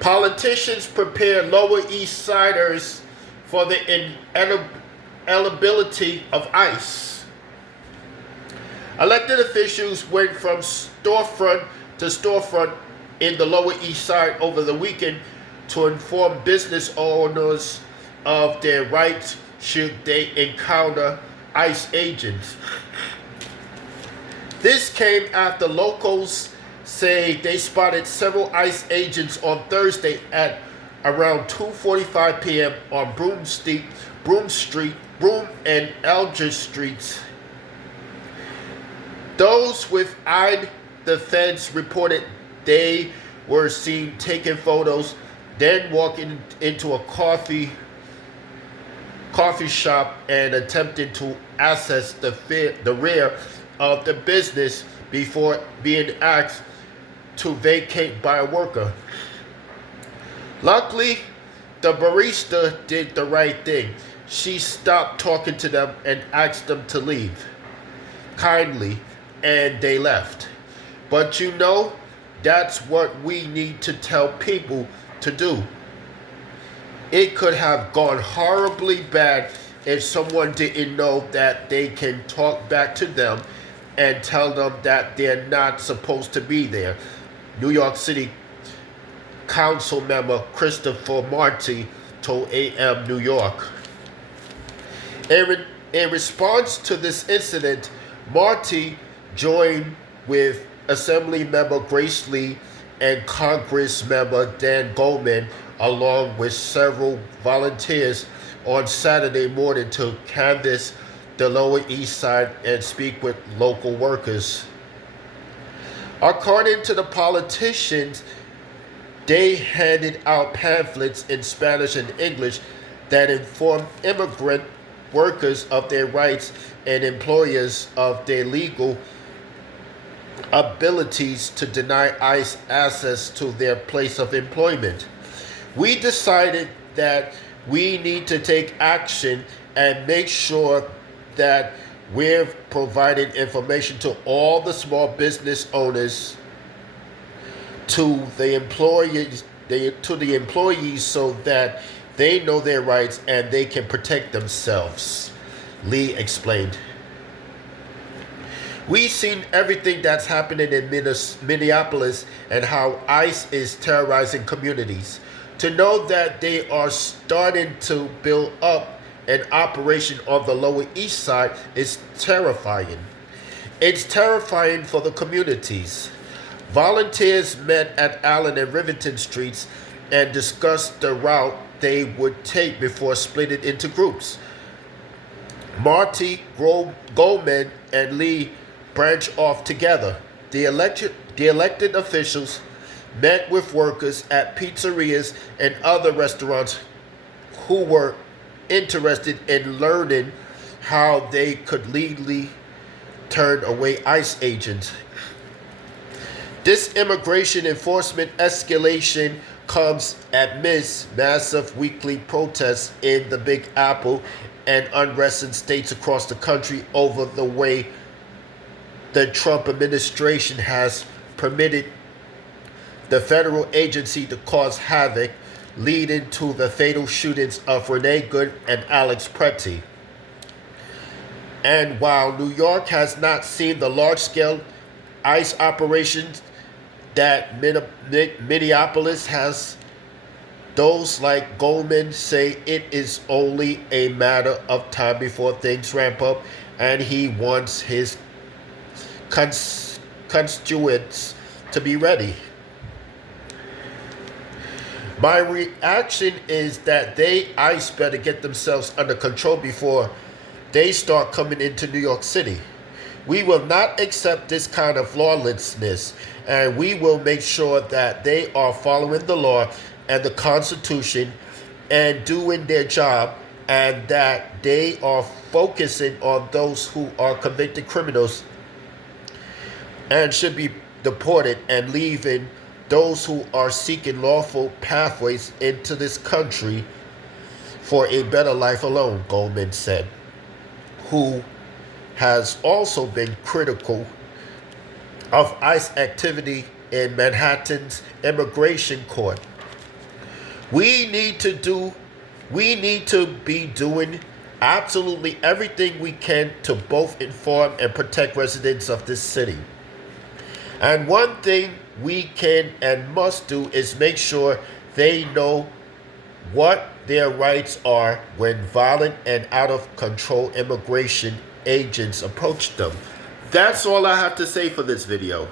Politicians prepare Lower East Siders for the inevitability of ICE. Elected officials went from storefront to storefront in the Lower East Side over the weekend to inform business owners of their rights should they encounter ICE agents. This came after locals say they spotted several ICE agents on Thursday at around 2:45 p.m. on Broome and Alger Streets. Those with eyed the fence reported they were seen taking photos, then walking into a coffee shop and attempting to access the rear of the business before being asked to vacate by a worker. Luckily, the barista did the right thing. She stopped talking to them and asked them to leave kindly, and they left. But you know, that's what we need to tell people to do. It could have gone horribly bad if someone didn't know that they can talk back to them and tell them that they're not supposed to be there. New York City Council member Christopher Marty told AM New York. In response to this incident, Marty joined with Assembly member Grace Lee and Congress member Dan Goldman, along with several volunteers, on Saturday morning to canvass the Lower East Side and speak with local workers. According to the politicians, they handed out pamphlets in Spanish and English that informed immigrant workers of their rights and employers of their legal abilities to deny ICE access to their place of employment. We decided that we need to take action and make sure that we're providing information to all the small business owners, to the employees, so that they know their rights and they can protect themselves, Lee explained. We've seen everything that's happening in Minneapolis and how ICE is terrorizing communities. To know that they are starting to build up an operation on the Lower East Side is terrifying. It's terrifying for the communities. Volunteers met at Allen and Rivington Streets and discussed the route they would take before splitting into groups. Marty, Goldman, and Lee branched off together. The elected officials met with workers at pizzerias and other restaurants who were interested in learning how they could legally turn away ICE agents. This immigration enforcement escalation comes amidst massive weekly protests in the Big Apple and unrest in states across the country over the way the Trump administration has permitted the federal agency to cause havoc, leading to the fatal shootings of Renee Good and Alex Pretty. And while New York has not seen the large-scale ICE operations that Minneapolis has, those like Goldman say it is only a matter of time before things ramp up, and he wants his constituents to be ready. My reaction is that ICE better get themselves under control before they start coming into New York City. We will not accept this kind of lawlessness, and we will make sure that they are following the law and the Constitution and doing their job, and that they are focusing on those who are convicted criminals and should be deported, and leaving those who are seeking lawful pathways into this country for a better life alone, Goldman said, who has also been critical of ICE activity in Manhattan's immigration court. We need to be doing absolutely everything we can to both inform and protect residents of this city. And one thing we can and must do is make sure they know what their rights are when violent and out of control immigration agents approach them. That's all I have to say for this video.